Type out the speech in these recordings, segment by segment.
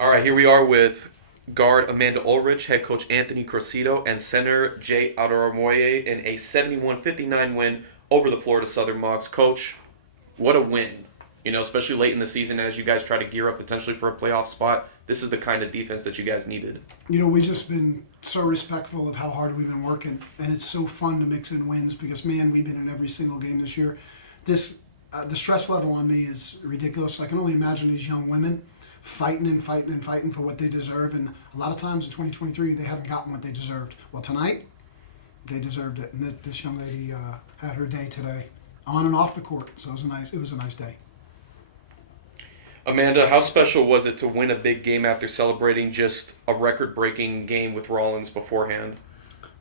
All right, here we are with guard Amanda Ulrich, head coach Anthony Crocito, and center Jay Adoramoye in a 71-59 win over the Florida Southern Mocs. Coach, what a win. You know, especially late in the season as you guys try to gear up potentially for a playoff spot. This is the kind of defense that you guys needed. You know, we've just been so respectful of how hard we've been working, and it's so fun to mix in wins because, man, we've been in every single game this year. The stress level on me is ridiculous. I can only imagine these young women fighting and fighting and fighting for what they deserve, and a lot of times in 2023 they haven't gotten what they deserved. Well, tonight they deserved it, and this young lady had her day today, on and off the court. So it was a nice day. Amanda, how special was it to win a big game after celebrating just a record-breaking game with Rollins beforehand?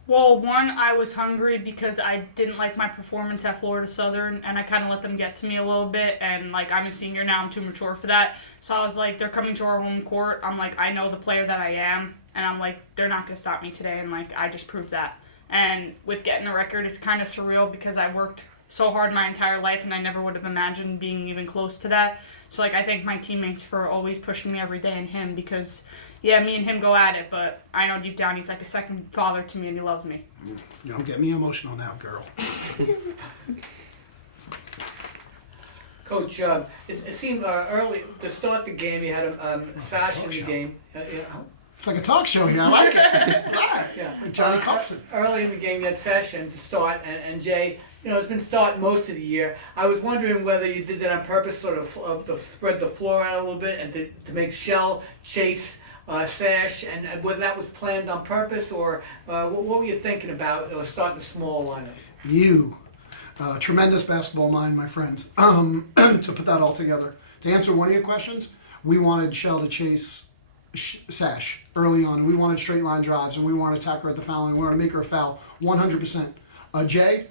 Well, one, I was hungry because I didn't like my performance at Florida Southern, and I kind of let them get to me a little bit, and, I'm a senior now, I'm too mature for that. So I was like, they're coming to our home court. I'm like, I know the player that I am, and I'm like, they're not going to stop me today, and, I just proved that. And with getting a record, it's kind of surreal because I worked so hard my entire life, and I never would have imagined being even close to that. So, I thank my teammates for always pushing me every day, and him, because, yeah, me and him go at it, but I know deep down he's like a second father to me, and he loves me. You don't get me emotional now, girl. Coach, it seemed early to start the game, you had a sash in the game. It's like a talk show here. I like it. Right. Yeah. Like Johnny Coxon. Early in the game, you had session to start, and Jay, it's been starting most of the year. I was wondering whether you did that on purpose, sort of to spread the floor out a little bit and to make Shell chase Sash, and whether that was planned on purpose, or what were you thinking about starting a small lineup? You, tremendous basketball mind, my friends, to put that all together. To answer one of your questions, we wanted Shell to chase Sash early on, and we wanted straight line drives, and we wanted to attack her at the foul, and we wanted to make her a foul 100%. Jay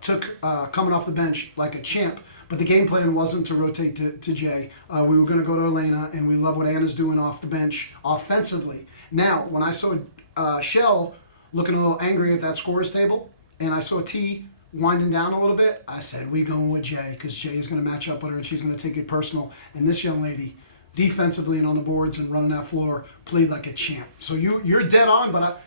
took coming off the bench like a champ, but the game plan wasn't to rotate to Jay. We were going to go to Elena, and we love what Anna's doing off the bench offensively. Now, when I saw Shell looking a little angry at that scorer's table, and I saw T winding down a little bit, I said, we going with Jay, because Jay is going to match up with her, and she's going to take it personal. And this young lady, defensively and on the boards and running that floor, played like a champ. So you're dead on, but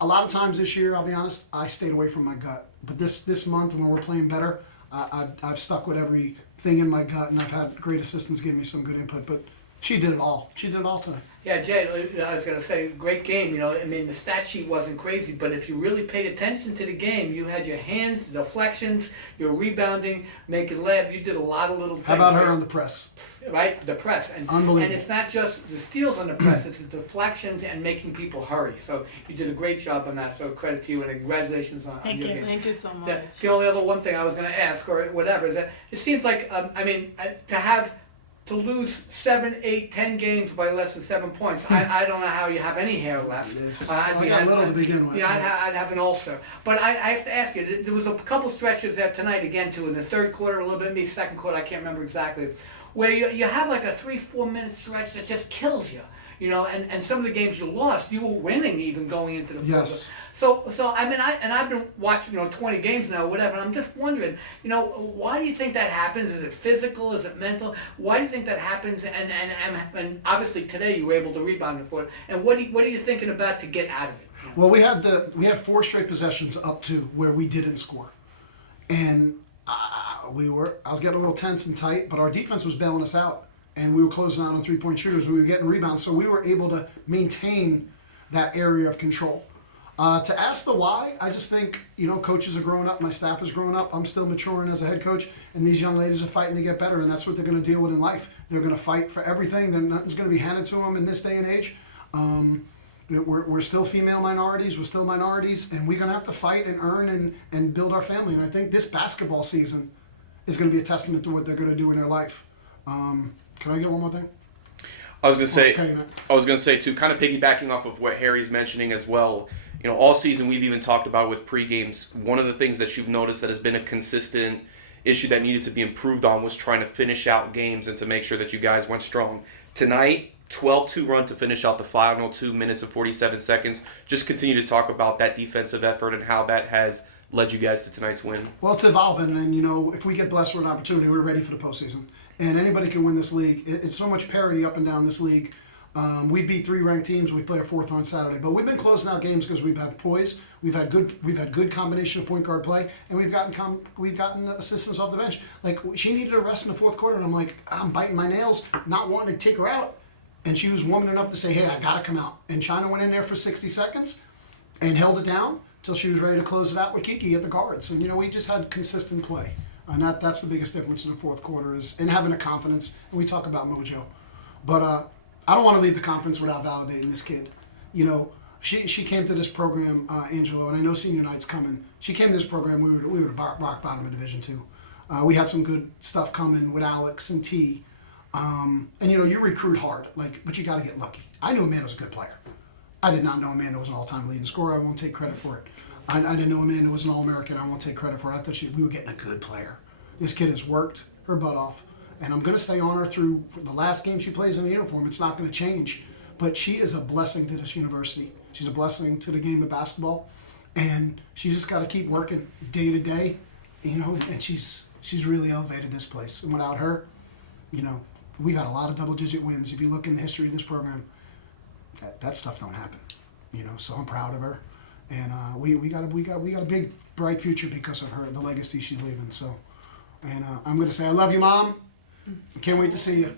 a lot of times this year, I'll be honest, I stayed away from my gut. But this month, when we're playing better, I've stuck with everything in my gut, and I've had great assistants give me some good input. But she did it all. She did it all tonight. Yeah, Jay, I was going to say, great game. The stat sheet wasn't crazy, but if you really paid attention to the game, you had your hands, the deflections, your rebounding, making lab. You did a lot of little things. How about her on the press? Right, the press. Unbelievable. And it's not just the steals on the press, it's the deflections and making people hurry. So you did a great job on that, so credit to you, and congratulations on your game. Thank you so much. The only other one thing I was going to ask, or whatever, is that it seems like, to lose 7, 8, 10 games by less than 7 points, I don't know how you have any hair left. I got little to begin with. Yeah, I'd have an ulcer. But I have to ask you, there was a couple stretches there tonight, again, too, in the third quarter, a little bit, maybe second quarter, I can't remember exactly, where you have like a 3-4 minute stretch that just kills you. And some of the games you lost, you were winning even going into the fourth. Yes. So I've been watching 20 games now, whatever, and I'm just wondering, why do you think that happens? Is it physical? Is it mental? Why do you think that happens? And obviously today you were able to rebound for it. And what are you thinking about to get out of it? Well, we had 4 straight possessions up to where we didn't score, and I was getting a little tense and tight, but our defense was bailing us out, and we were closing out on 3-point shooters. We were getting rebounds, so we were able to maintain that area of control. To ask the why, I just think, coaches are growing up, my staff is growing up, I'm still maturing as a head coach, and these young ladies are fighting to get better, and that's what they're going to deal with in life. They're going to fight for everything. Nothing's going to be handed to them in this day and age. We're still female minorities, we're still minorities, and we're going to have to fight and earn and build our family. And I think this basketball season is going to be a testament to what they're going to do in their life. Can I get one more thing? I was going to say too, kind of piggybacking off of what Harry's mentioning as well. All season we've even talked about with pre-games, one of the things that you've noticed that has been a consistent issue that needed to be improved on was trying to finish out games and to make sure that you guys went strong. Tonight, 12-2 run to finish out the final 2 minutes and 47 seconds. Just continue to talk about that defensive effort and how that has led you guys to tonight's win. Well, it's evolving, and if we get blessed with an opportunity, we're ready for the postseason. and anybody can win this league. It's so much parity up and down this league. We beat 3 ranked teams. We play a 4th on Saturday, but we've been closing out games because we've had poise. We've had good combination of point guard play, and we've gotten assistance off the bench. Like, she needed a rest in the 4th quarter, and I'm like, I'm biting my nails, not wanting to take her out, and she was woman enough to say, hey, I gotta come out. And China went in there for 60 seconds and held it down till she was ready to close it out with Kiki at the guards. And we just had consistent play, and that's the biggest difference in the 4th quarter is and having a confidence. And we talk about mojo, but I don't want to leave the conference without validating this kid. She came to this program, Angelo, and I know senior night's coming. She came to this program. We were rock bottom of Division II. We had some good stuff coming with Alex and T. And you recruit hard, but you got to get lucky. I knew Amanda was a good player. I did not know Amanda was an all-time leading scorer. I won't take credit for it. I didn't know Amanda was an All-American. I won't take credit for it. I thought we were getting a good player. This kid has worked her butt off. And I'm going to stay on her through the last game she plays in the uniform. It's not going to change. But she is a blessing to this university. She's a blessing to the game of basketball. And she's just got to keep working day to day, and she's really elevated this place. And without her, we've had a lot of double-digit wins. If you look in the history of this program, that stuff don't happen. So I'm proud of her. And we got a big, bright future because of her, the legacy she's leaving. So, and I'm going to say, I love you, Mom. Can't wait to see you.